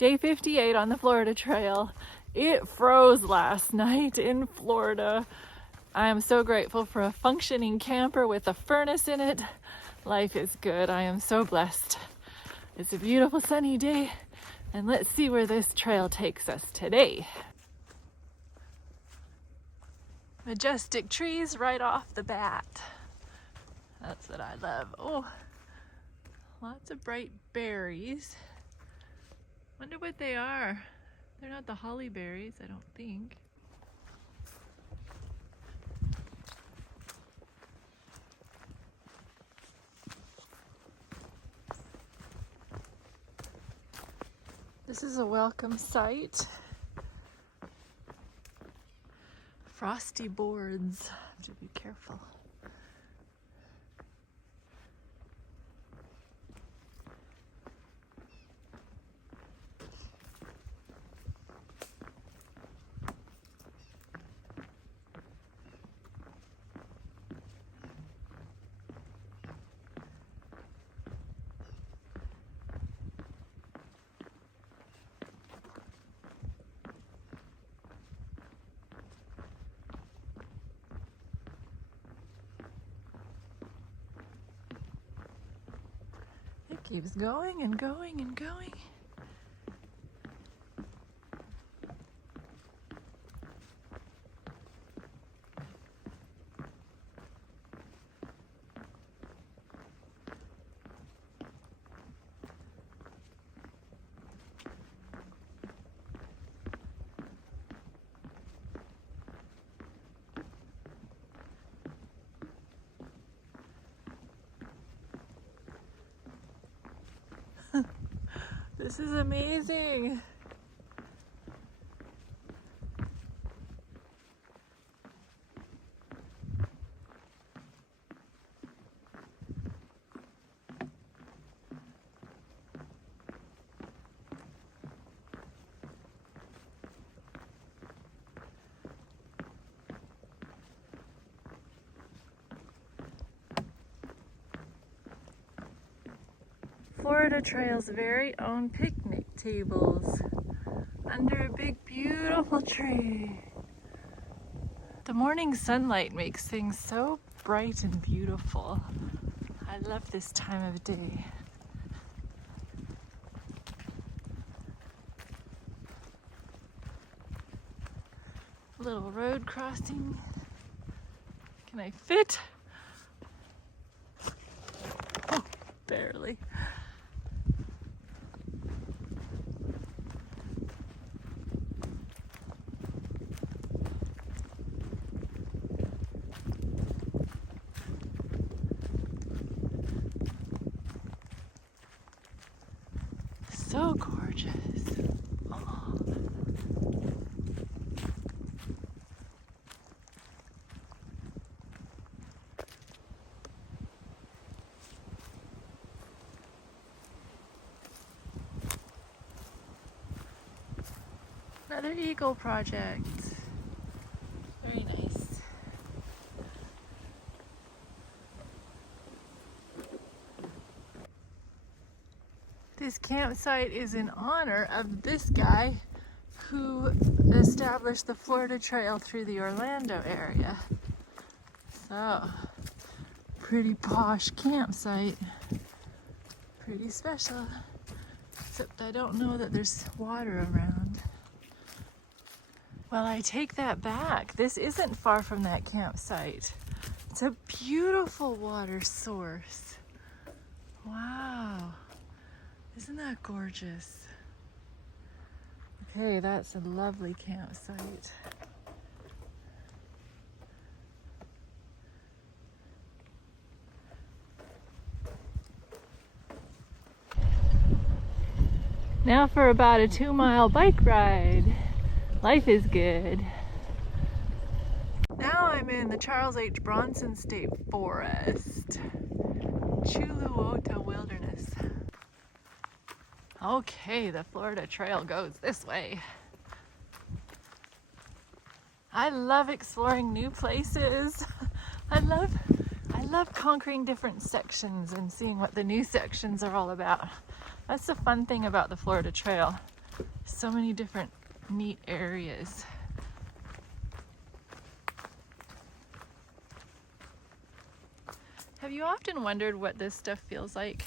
Day 58 on the Florida Trail. It froze last night in Florida. I am so grateful for a functioning camper with a furnace in it. Life is good. I am so blessed. It's a beautiful sunny day, and let's see where this trail takes us today. Majestic trees right off the bat. That's what I love. Oh, lots of bright berries. Wonder what they are. They're not the holly berries, I don't think. This is a welcome sight. Frosty boards. Have to be careful. It keeps going and going and going. This is amazing. Florida Trail's very own picnic tables under a big beautiful tree. The morning sunlight makes things so bright and beautiful. I love this time of day. Little road crossing. Can I fit? Oh, barely. So gorgeous. Oh. Another eagle project. Very nice. This campsite is in honor of this guy who established the Florida Trail through the Orlando area. So, pretty posh campsite. Pretty special. Except I don't know that there's water around. Well, I take that back. This isn't far from that campsite. It's a beautiful water source. Wow. Isn't that gorgeous? Okay, that's a lovely campsite. Now for about a 2-mile bike ride. Life is good. Now I'm in the Charles H. Bronson State Forest, Chuluota Wilderness. Okay, the Florida Trail goes this way. I love exploring new places. I love conquering different sections and seeing what the new sections are all about. That's the fun thing about the Florida Trail. So many different neat areas. Have you often wondered what this stuff feels like?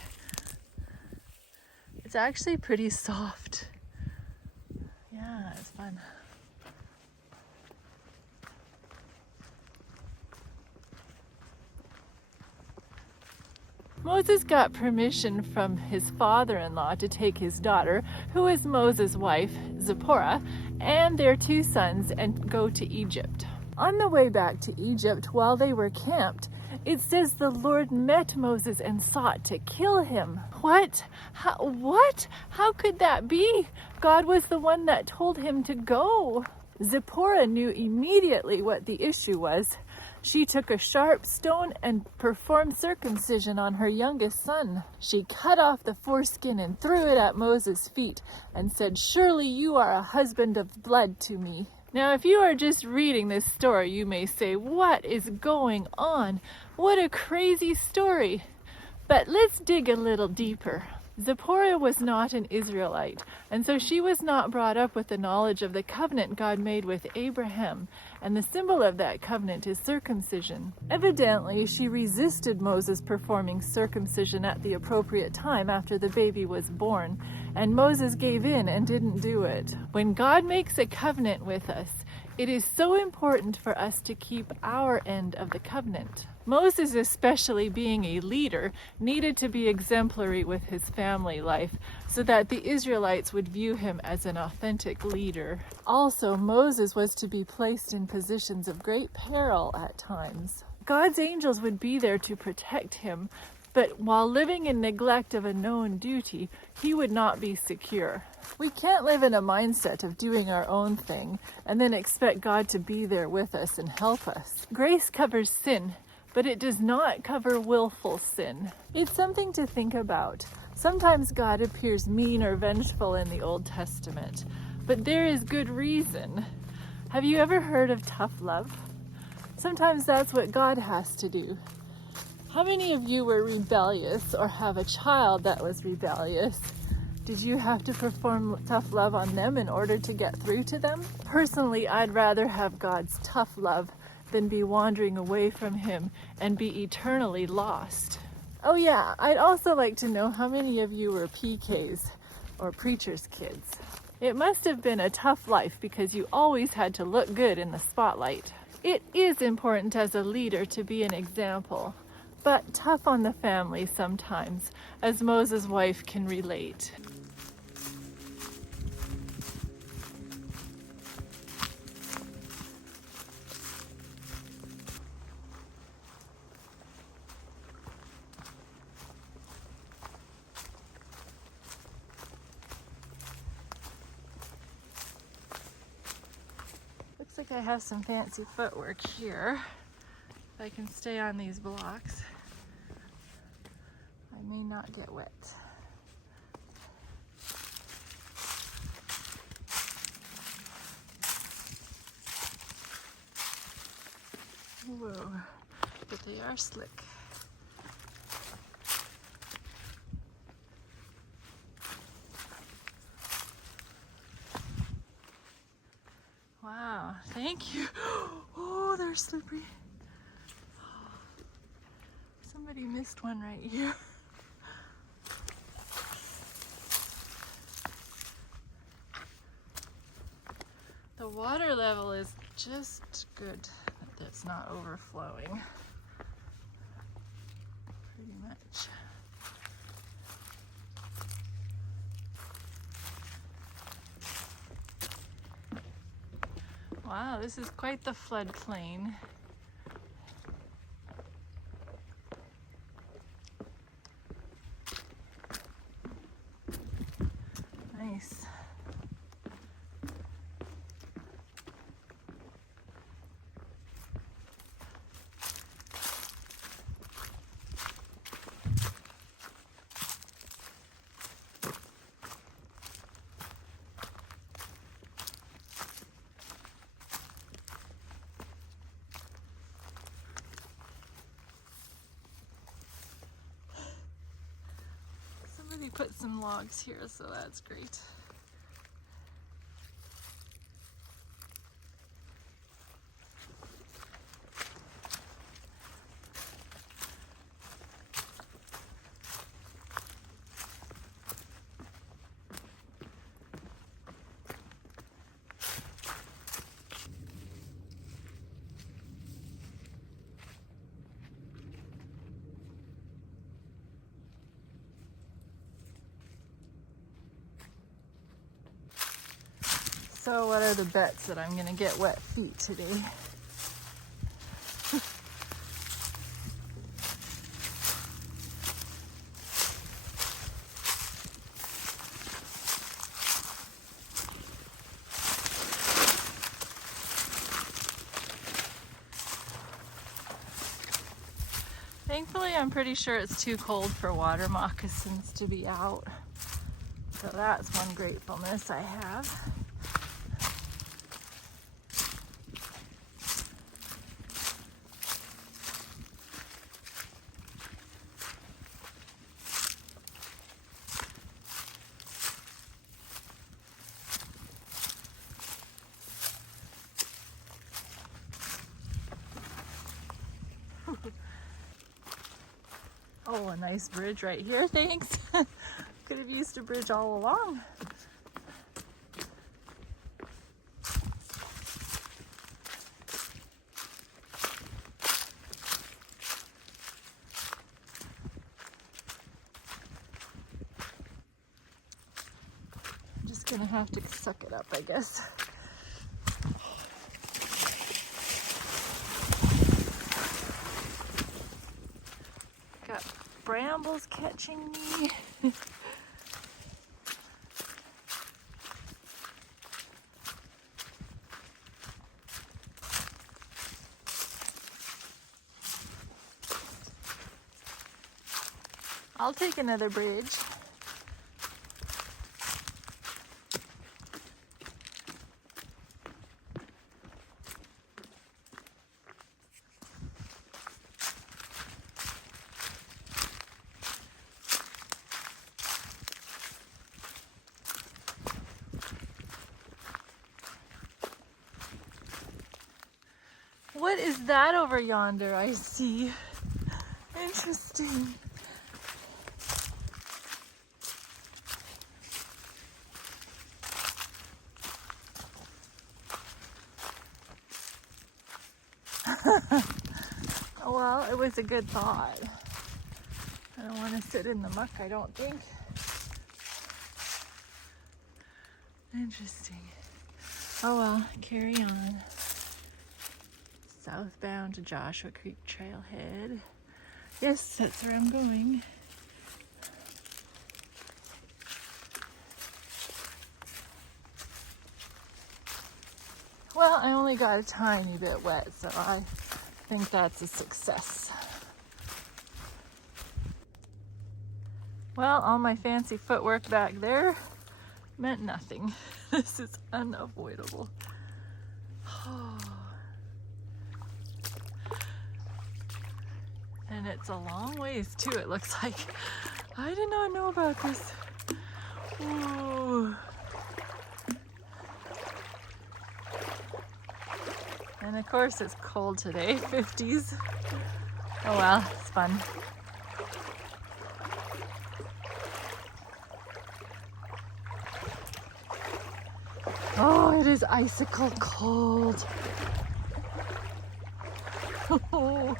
It's actually pretty soft. Yeah, it's fun. Moses got permission from his father-in-law to take his daughter, who is Moses' wife, Zipporah, and their 2 sons and go to Egypt. On the way back to Egypt, while they were camped, it says the Lord met Moses and sought to kill him. What? How could that be? God was the one that told him to go. Zipporah knew immediately what the issue was. She took a sharp stone and performed circumcision on her youngest son. She cut off the foreskin and threw it at Moses' feet and said, "Surely you are a husband of blood to me." Now, if you are just reading this story, you may say, what is going on? What a crazy story. But let's dig a little deeper. Zipporah was not an Israelite, and so she was not brought up with the knowledge of the covenant God made with Abraham, and the symbol of that covenant is circumcision. Evidently, she resisted Moses performing circumcision at the appropriate time after the baby was born, and Moses gave in and didn't do it. When God makes a covenant with us, it is so important for us to keep our end of the covenant. Moses, especially being a leader, needed to be exemplary with his family life so that the Israelites would view him as an authentic leader. Also, Moses was to be placed in positions of great peril at times. God's angels would be there to protect him, but while living in neglect of a known duty, he would not be secure. We can't live in a mindset of doing our own thing and then expect God to be there with us and help us. Grace covers sin, but it does not cover willful sin. It's something to think about. Sometimes God appears mean or vengeful in the Old Testament, but there is good reason. Have you ever heard of tough love? Sometimes that's what God has to do. How many of you were rebellious or have a child that was rebellious? Did you have to perform tough love on them in order to get through to them? Personally, I'd rather have God's tough love than be wandering away from him and be eternally lost. Oh yeah, I'd also like to know how many of you were PKs or preacher's kids. It must have been a tough life because you always had to look good in the spotlight. It is important as a leader to be an example, but tough on the family sometimes, as Moses' wife can relate. Looks like I have some fancy footwork here. If I can stay on these blocks, I may not get wet. Whoa, but they are slick. Wow, thank you. Oh, they're slippery. Somebody missed one right here. The water level is just good that it's not overflowing. Pretty much. Wow, this is quite the floodplain. Nice. Somebody put some logs here, so that's great. So what are the bets that I'm gonna get wet feet today? Thankfully, I'm pretty sure it's too cold for water moccasins to be out. So that's one gratefulness I have. Oh, a nice bridge right here, thanks. Could have used a bridge all along. I'm just gonna have to suck it up, I guess. Got brambles catching me. I'll take another bridge. What is that over yonder I see? Interesting. Well, it was a good thought. I don't want to sit in the muck, I don't think. Interesting. Oh well, carry on. Southbound to Joshua Creek Trailhead. Yes, that's where I'm going. Well, I only got a tiny bit wet, so I think that's a success. Well, all my fancy footwork back there meant nothing. This is unavoidable. And it's a long ways too, it looks like. I did not know about this. Ooh. And of course it's cold today, 50s. Oh well, it's fun. Oh, it is icicle cold. Oh,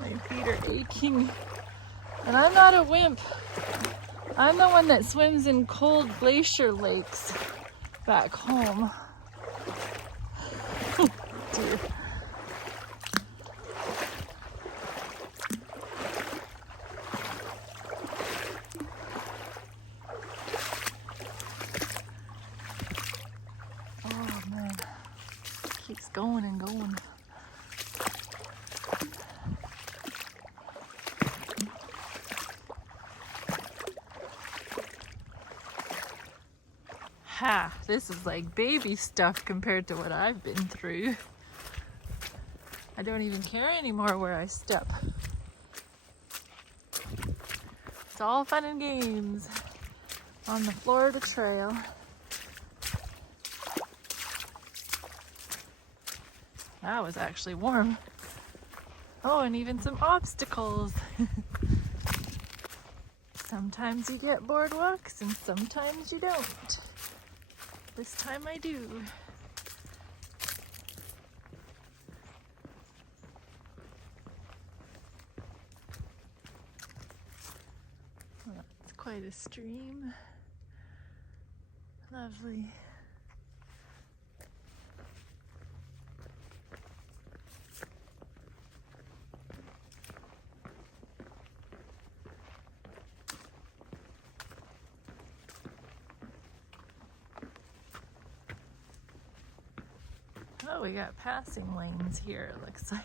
my feet are aching. And I'm not a wimp. I'm the one that swims in cold glacier lakes back home. Dear. Oh man, keeps going and going. Ha, this is like baby stuff compared to what I've been through. I don't even care anymore where I step. It's all fun and games on the Florida Trail. That was actually warm. Oh, and even some obstacles. Sometimes you get boardwalks and sometimes you don't. This time I do. Well, it's quite a stream. Lovely. Oh, we got passing lanes here, it looks like.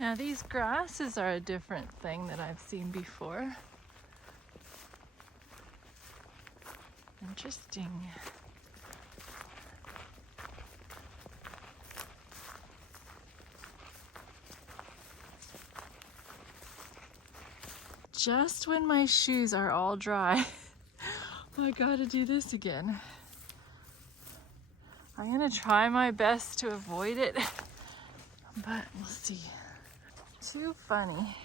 Now these grasses are a different thing that I've seen before. Interesting. Just when my shoes are all dry, I gotta do this again. I'm gonna try my best to avoid it, but we'll see. Too funny.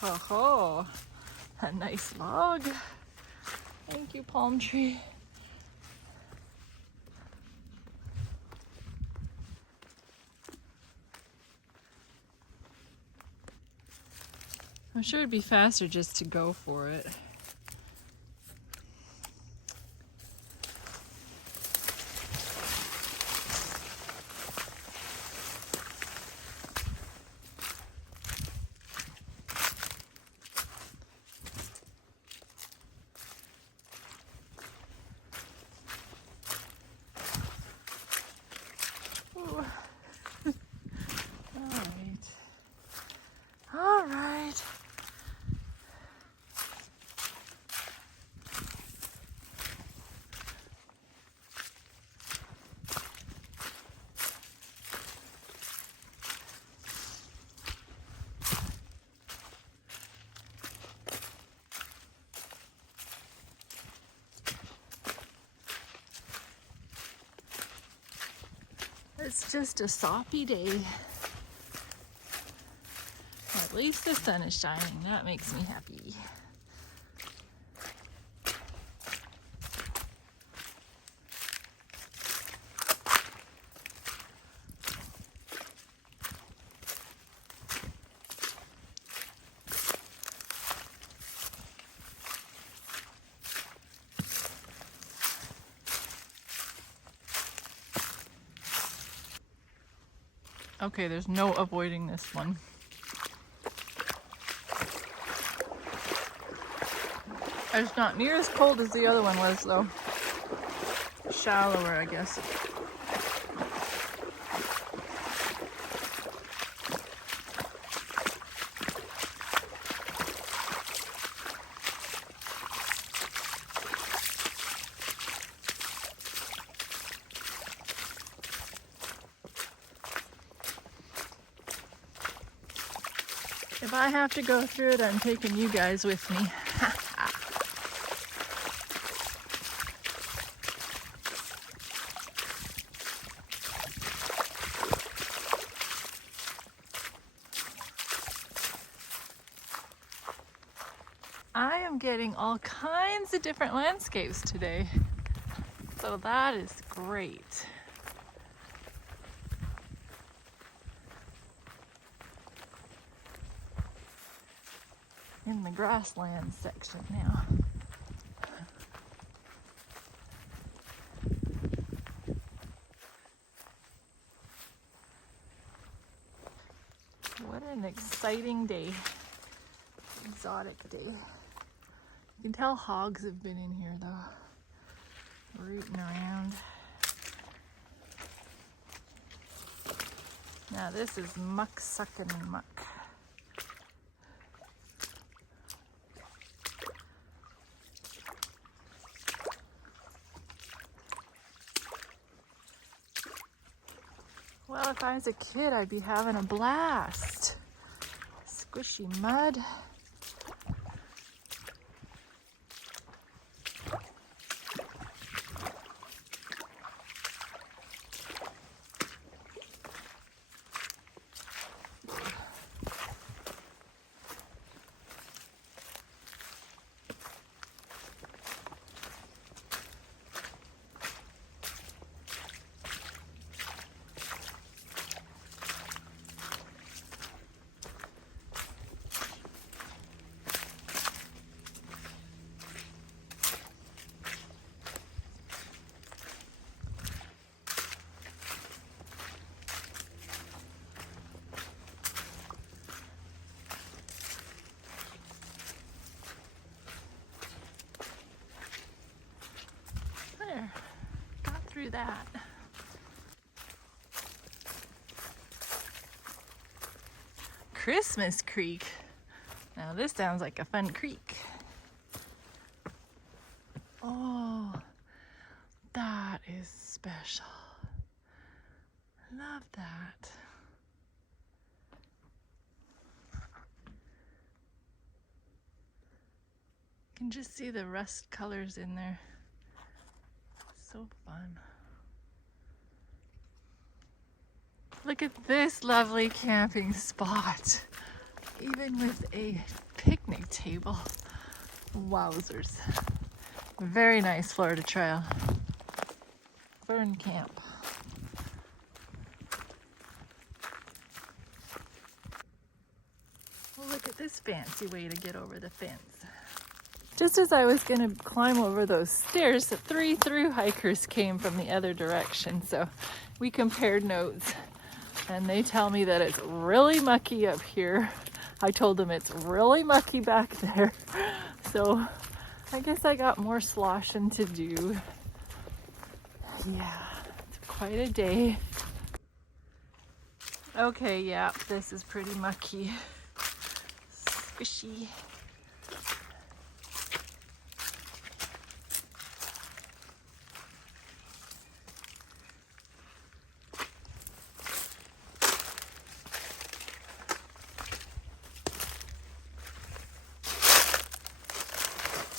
Ho ho, a nice log. Thank you, palm tree. I'm sure it'd be faster just to go for it. Ooh. All right. It's just a soppy day. At least the sun is shining. That makes me happy. Okay, there's no avoiding this one. It's not near as cold as the other one was, though. Shallower, I guess. If I have to go through it, I'm taking you guys with me. I am getting all kinds of different landscapes today, so that is great. In the grassland section now. What an exciting day. Exotic day. You can tell hogs have been in here though, rooting around. Now this is muck sucking muck. Well, if I was a kid, I'd be having a blast. Squishy mud. There, got through that. Christmas Creek. Now this sounds like a fun creek. Oh, that is special. Love that. You can just see the rust colors in there. So fun. Look at this lovely camping spot. Even with a picnic table. Wowzers. Very nice Florida trail. Fern camp. Well, look at this fancy way to get over the fence. Just as I was going to climb over those stairs, the 3 through hikers came from the other direction. So we compared notes and they tell me that it's really mucky up here. I told them it's really mucky back there. So I guess I got more sloshing to do. Yeah, it's quite a day. Okay, yeah, this is pretty mucky. Squishy.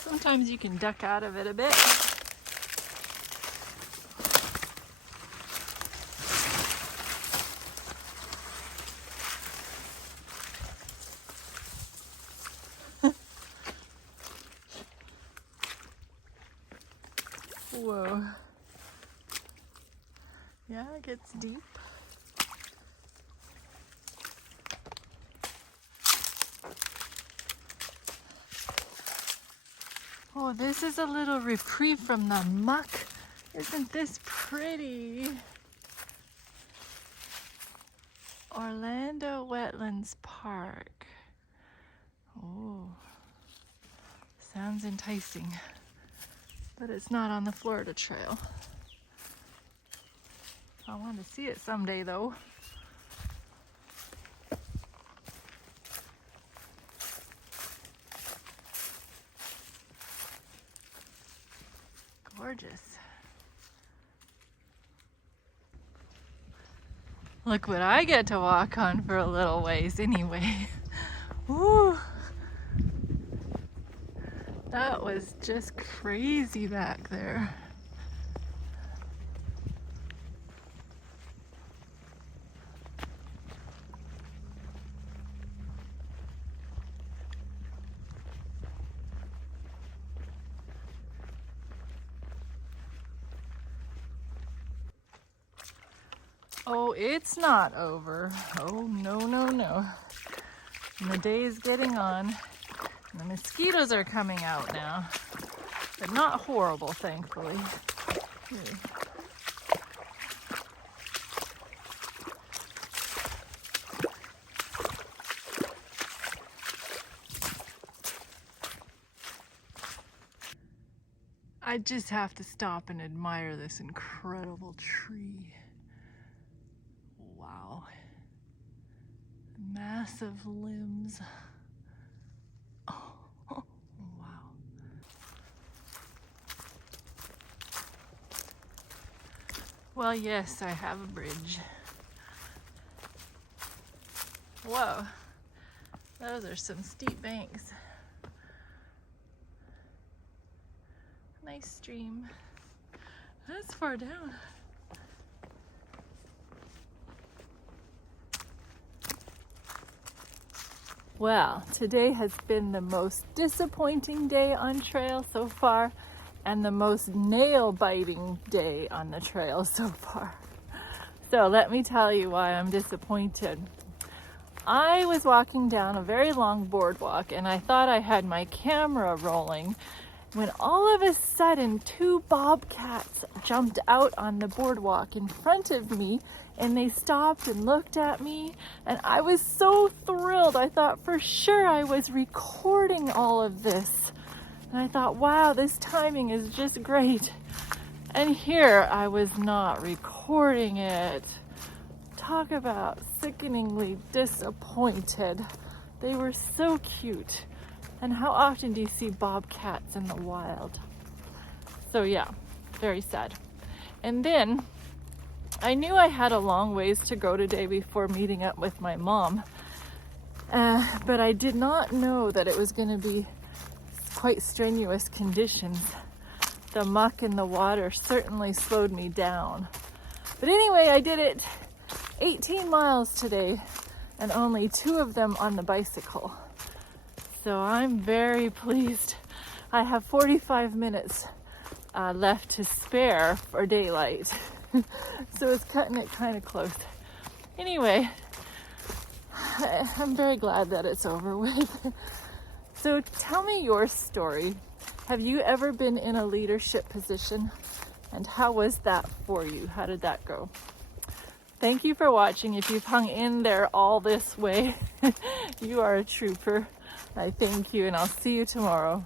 Sometimes you can duck out of it a bit. Whoa. Yeah, it gets deep. Oh, this is a little reprieve from the muck. Isn't this pretty? Orlando Wetlands Park. Oh, sounds enticing. But it's not on the Florida Trail. I want to see it someday though. Gorgeous. Look what I get to walk on for a little ways anyway. Woo! That was just crazy back there. Oh, it's not over. Oh, no, no, no. And the day is getting on. And the mosquitoes are coming out now. But not horrible, thankfully. Here. I just have to stop and admire this incredible tree. Wow. Massive limbs. Oh, wow. Well, yes, I have a bridge. Whoa. Those are some steep banks. Nice stream. That's far down. Well, today has been the most disappointing day on trail so far, and the most nail-biting day on the trail so far. So let me tell you why I'm disappointed. I was walking down a very long boardwalk, and I thought I had my camera rolling, when all of a sudden 2 bobcats jumped out on the boardwalk in front of me, and they stopped and looked at me, and I was so thrilled. I thought for sure I was recording all of this, and I thought, wow, this timing is just great. And here I was not recording it. Talk about sickeningly disappointed. They were so cute. And how often do you see bobcats in the wild? So yeah, very sad. And then I knew I had a long ways to go today before meeting up with my mom. But I did not know that it was going to be quite strenuous conditions. The muck and the water certainly slowed me down. But anyway, I did it 18 miles today, and only 2 of them on the bicycle. So I'm very pleased. I have 45 minutes left to spare for daylight. So it's cutting it kind of close. Anyway, I'm very glad that it's over with. So tell me your story. Have you ever been in a leadership position? And how was that for you? How did that go? Thank you for watching. If you've hung in there all this way, you are a trooper. I thank you, and I'll see you tomorrow.